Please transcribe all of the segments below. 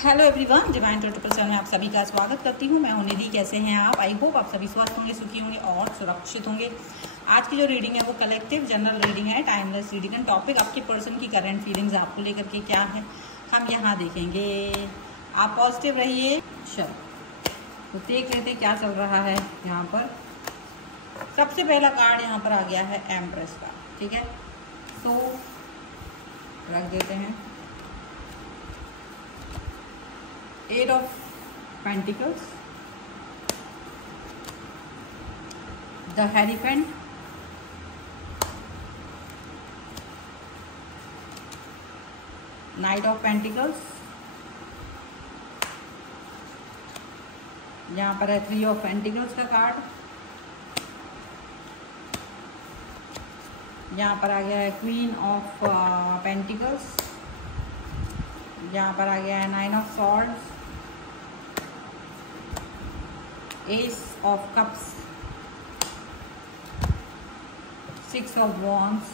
Hello everyone, divine triple में आप सभी का स्वागत करती हूँ। मैं हूं निधि। कैसे हैं आप? आई होप आप सभी स्वस्थ होंगे, सुखी होंगे और सुरक्षित होंगे। आज की जो रीडिंग है वो कलेक्टिव जनरल रीडिंग है, टाइमलेस रीडिंग है। टॉपिक आपके पर्सन की करंट फीलिंग्स आपको लेकर के क्या है हम यहाँ देखेंगे। आप पॉजिटिव रहिए। चलो तो देख लेते क्या चल रहा है यहाँ पर। सबसे पहला कार्ड यहाँ पर आ गया है एम्प्रेस का, ठीक है। तो रख देते हैं eight of pentacles, the hierophant, knight of pentacles, यहाँ पर है थ्री ऑफ पेंटिकल्स का कार्ड, यहाँ पर आ गया है क्वीन ऑफ पेंटिकल्स, यहाँ पर आ गया है nine of swords, S of cups, six of wands,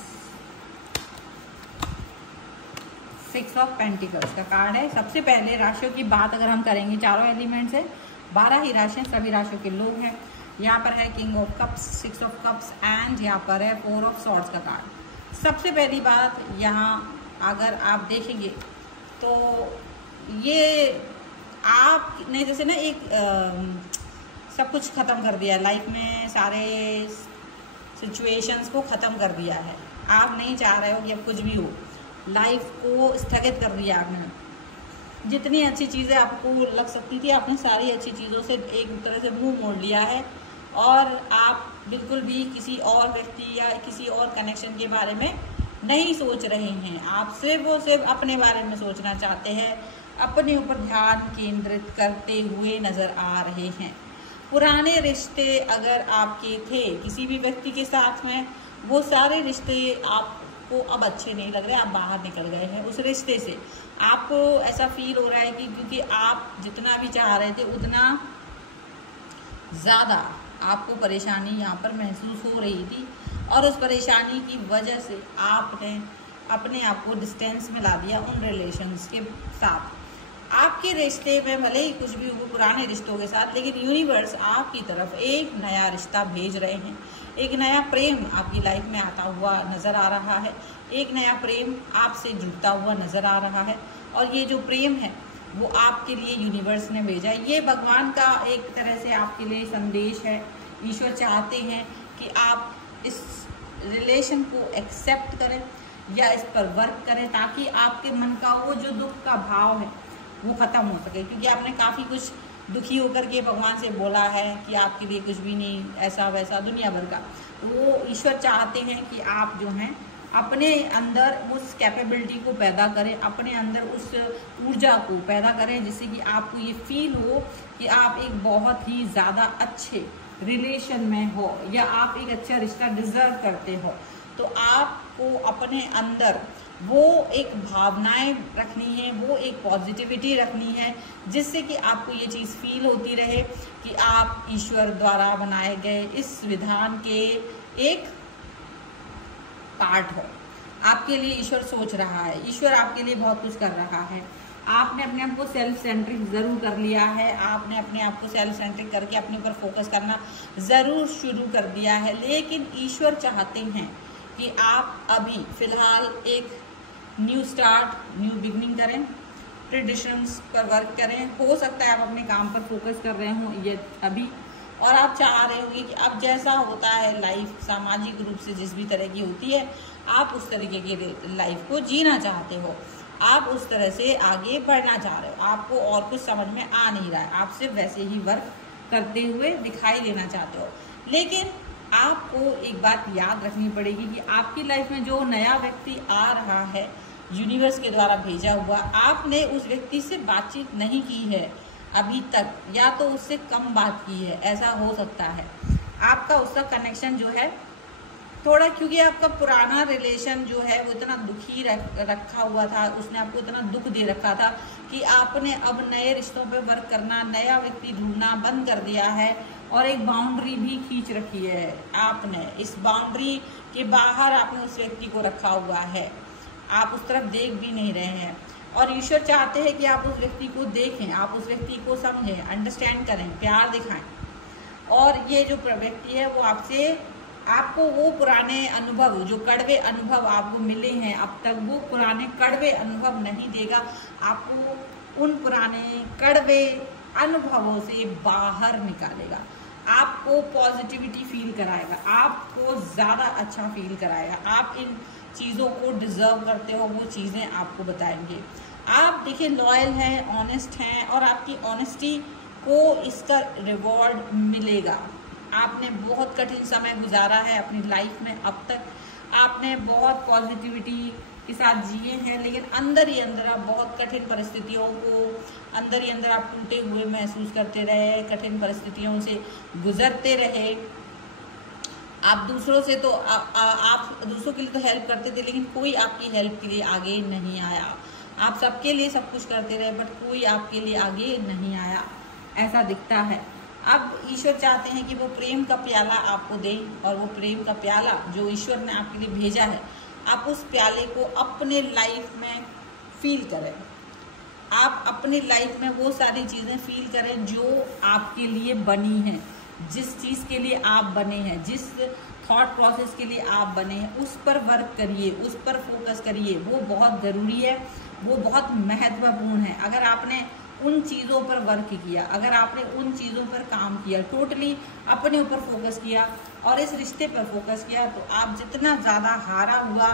six of pentacles का कार्ड है। सबसे पहले राशियों की बात अगर हम करेंगे, चारों एलिमेंट्स है, 12 ही राशियां, सभी राशियों के लोग हैं। यहाँ पर है king of cups, six of cups and यहाँ पर है फोर ऑफ सॉर्ड्स का कार्ड। सबसे पहली बात यहाँ अगर आप देखेंगे तो ये आपने जैसे ना एक सब कुछ ख़त्म कर दिया लाइफ में, सारे सिचुएशंस को ख़त्म कर दिया है। आप नहीं चाह रहे हो कि अब कुछ भी हो, लाइफ को स्थगित कर दिया आपने। जितनी अच्छी चीज़ें आपको लग सकती थी, आपने सारी अच्छी चीज़ों से एक तरह से मुंह मोड़ लिया है और आप बिल्कुल भी किसी और व्यक्ति या किसी और कनेक्शन के बारे में नहीं सोच रहे हैं। आप सिर्फ और सिर्फ अपने बारे में सोचना चाहते हैं, अपने ऊपर ध्यान केंद्रित करते हुए नज़र आ रहे हैं। पुराने रिश्ते अगर आपके थे किसी भी व्यक्ति के साथ में, वो सारे रिश्ते आपको अब अच्छे नहीं लग रहे, आप बाहर निकल गए हैं उस रिश्ते से। आपको ऐसा फील हो रहा है कि क्योंकि आप जितना भी चाह रहे थे उतना ज़्यादा आपको परेशानी यहाँ पर महसूस हो रही थी और उस परेशानी की वजह से आपने अपने आप को डिस्टेंस में ला दिया उन रिलेशंस के साथ। आपके रिश्ते में भले ही कुछ भी हो पुराने रिश्तों के साथ, लेकिन यूनिवर्स आपकी तरफ एक नया रिश्ता भेज रहे हैं। एक नया प्रेम आपकी लाइफ में आता हुआ नज़र आ रहा है, एक नया प्रेम आपसे जुड़ता हुआ नज़र आ रहा है। और ये जो प्रेम है वो आपके लिए यूनिवर्स ने भेजा है। ये भगवान का एक तरह से आपके लिए संदेश है। ईश्वर चाहते हैं कि आप इस रिलेशन को एक्सेप्ट करें या इस पर वर्क करें, ताकि आपके मन का वो जो दुख का भाव है वो ख़त्म हो सके। क्योंकि आपने काफ़ी कुछ दुखी होकर के भगवान से बोला है कि आपके लिए कुछ भी नहीं, ऐसा वैसा दुनिया भर का। तो वो ईश्वर चाहते हैं कि आप जो हैं अपने अंदर उस कैपेबिलिटी को पैदा करें, अपने अंदर उस ऊर्जा को पैदा करें, जिससे कि आपको ये फील हो कि आप एक बहुत ही ज़्यादा अच्छे रिलेशन में हो या आप एक अच्छा रिश्ता डिज़र्व करते हो। तो आपको अपने अंदर वो एक भावनाएं रखनी है, वो एक पॉजिटिविटी रखनी है, जिससे कि आपको ये चीज़ फील होती रहे कि आप ईश्वर द्वारा बनाए गए इस विधान के एक पार्ट हो। आपके लिए ईश्वर सोच रहा है, ईश्वर आपके लिए बहुत कुछ कर रहा है। आपने अपने आप को सेल्फ सेंट्रिक ज़रूर कर लिया है, आपने अपने आप को सेल्फ सेंट्रिक करके अपने ऊपर फोकस करना ज़रूर शुरू कर दिया है। लेकिन ईश्वर चाहते हैं कि आप अभी फ़िलहाल एक न्यू स्टार्ट, न्यू बिगनिंग करें, ट्रेडिशंस पर वर्क करें। हो सकता है आप अपने काम पर फोकस कर रहे हों ये अभी, और आप चाह रहे होंगे कि अब जैसा होता है लाइफ सामाजिक रूप से जिस भी तरह की होती है, आप उस तरीके की लाइफ को जीना चाहते हो, आप उस तरह से आगे बढ़ना चाह रहे हो। आपको और कुछ समझ में आ नहीं रहा है, आप सिर्फ वैसे ही वर्क करते हुए दिखाई देना चाहते हो। लेकिन आपको एक बात याद रखनी पड़ेगी कि आपकी लाइफ में जो नया व्यक्ति आ रहा है यूनिवर्स के द्वारा भेजा हुआ, आपने उस व्यक्ति से बातचीत नहीं की है अभी तक, या तो उससे कम बात की है, ऐसा हो सकता है। आपका उसका कनेक्शन जो है थोड़ा, क्योंकि आपका पुराना रिलेशन जो है वो इतना दुखी रखा हुआ था, उसने आपको इतना दुख दे रखा था कि आपने अब नए रिश्तों पे वर्क करना, नया व्यक्ति ढूंढना बंद कर दिया है और एक बाउंड्री भी खींच रखी है आपने। इस बाउंड्री के बाहर आपने उस व्यक्ति को रखा हुआ है, आप उस तरफ देख भी नहीं रहे हैं। और ईश्वर चाहते हैं कि आप उस व्यक्ति को देखें, आप उस व्यक्ति को समझें, अंडरस्टैंड करें, प्यार दिखाएं। और ये जो व्यक्ति है वो आपको वो पुराने अनुभव, जो कड़वे अनुभव आपको मिले हैं अब तक, वो पुराने कड़वे अनुभव नहीं देगा, आपको उन पुराने कड़वे अनुभवों से बाहर निकालेगा, आपको पॉजिटिविटी फील कराएगा, आपको ज़्यादा अच्छा फील कराएगा, आप इन चीज़ों को डिज़र्व करते हो, वो चीज़ें आपको बताएंगे। आप देखिए लॉयल हैं, ऑनेस्ट हैं, और आपकी ऑनेस्टी को इसका रिवॉर्ड मिलेगा। आपने बहुत कठिन समय गुजारा है अपनी लाइफ में, अब तक आपने बहुत पॉजिटिविटी के साथ जिए हैं, लेकिन अंदर ही अंदर आप बहुत कठिन परिस्थितियों को, अंदर ही अंदर आप टूटे हुए महसूस करते रहे, कठिन परिस्थितियों से गुजरते रहे। आप दूसरों से तो आप दूसरों के लिए तो हेल्प करते थे, लेकिन कोई आपकी हेल्प के लिए आगे नहीं आया। आप सबके लिए सब कुछ करते रहे, बट कोई आपके लिए आगे नहीं आया, ऐसा दिखता है। अब ईश्वर चाहते हैं कि वो प्रेम का प्याला आपको दें, और वो प्रेम का प्याला जो ईश्वर ने आपके लिए भेजा है, आप उस प्याले को अपने लाइफ में फील करें। आप अपनी लाइफ में वो सारी चीज़ें फील करें जो आपके लिए बनी हैं, जिस चीज़ के लिए आप बने हैं, जिस थॉट प्रोसेस के लिए आप बने हैं, उस पर वर्क करिए, उस पर फोकस करिए। वो बहुत ज़रूरी है, वो बहुत महत्वपूर्ण है। अगर आपने उन चीज़ों पर वर्क किया, अगर आपने उन चीज़ों पर काम किया, टोटली अपने ऊपर फोकस किया और इस रिश्ते पर फोकस किया, तो आप जितना ज़्यादा हारा हुआ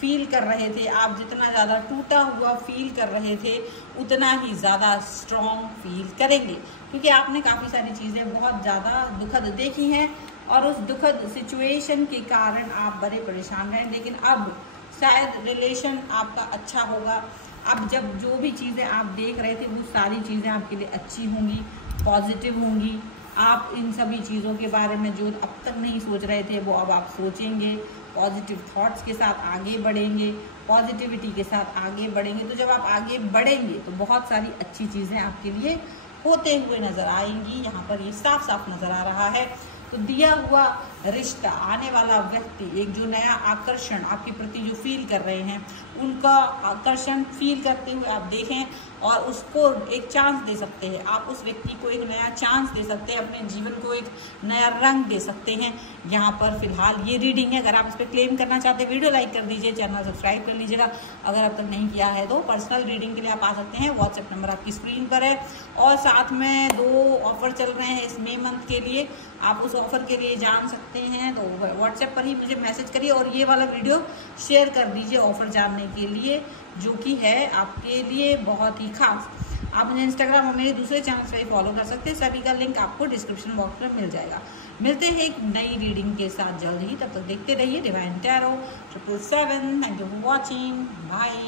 फील कर रहे थे, आप जितना ज़्यादा टूटा हुआ फील कर रहे थे, उतना ही ज़्यादा स्ट्रॉन्ग फील करेंगे, क्योंकि आपने काफ़ी सारी चीज़ें बहुत ज़्यादा दुखद देखी हैं, और उस दुखद सिचुएशन के कारण आप बड़े परेशान रहे। लेकिन अब शायद रिलेशन आपका अच्छा होगा। अब जब जो भी चीज़ें आप देख रहे थे, वो सारी चीज़ें आपके लिए अच्छी होंगी, पॉजिटिव होंगी। आप इन सभी चीज़ों के बारे में जो अब तक नहीं सोच रहे थे, वो अब आप सोचेंगे, पॉजिटिव थॉट्स के साथ आगे बढ़ेंगे, पॉजिटिविटी के साथ आगे बढ़ेंगे। तो जब आप आगे बढ़ेंगे तो बहुत सारी अच्छी चीज़ें आपके लिए होते हुए नज़र आएंगी। यहाँ पर ये साफ साफ नज़र आ रहा है। तो दिया हुआ रिश्ता, आने वाला व्यक्ति, एक जो नया आकर्षण आपके प्रति जो फील कर रहे हैं, उनका आकर्षण फील करते हुए आप देखें और उसको एक चांस दे सकते हैं। आप उस व्यक्ति को एक नया चांस दे सकते हैं, अपने जीवन को एक नया रंग दे सकते हैं। यहाँ पर फिलहाल ये रीडिंग है। अगर आप इस पर क्लेम करना चाहते हैं, वीडियो लाइक कर दीजिए, चैनल सब्सक्राइब कर लीजिएगा। अगर अब तक नहीं किया है तो पर्सनल रीडिंग के लिए आप आ सकते हैं। व्हाट्सएप नंबर आपकी स्क्रीन पर है, और साथ में 2 ऑफर चल रहे हैं इस मई मंथ के लिए। आप उस ऑफर के लिए जान सकते हैं, तो व्हाट्सएप पर ही मुझे मैसेज करिए और ये वाला वीडियो शेयर कर दीजिए ऑफर जानने के लिए, जो कि है आपके लिए बहुत ही खास। आप मुझे इंस्टाग्राम और मेरे दूसरे चैनल से फॉलो कर सकते हैं, सभी का लिंक आपको डिस्क्रिप्शन बॉक्स में मिल जाएगा। मिलते हैं एक नई रीडिंग के साथ जल्द ही, तब तक देखते रहिए divine tarot 777। Thank you for watching, bye.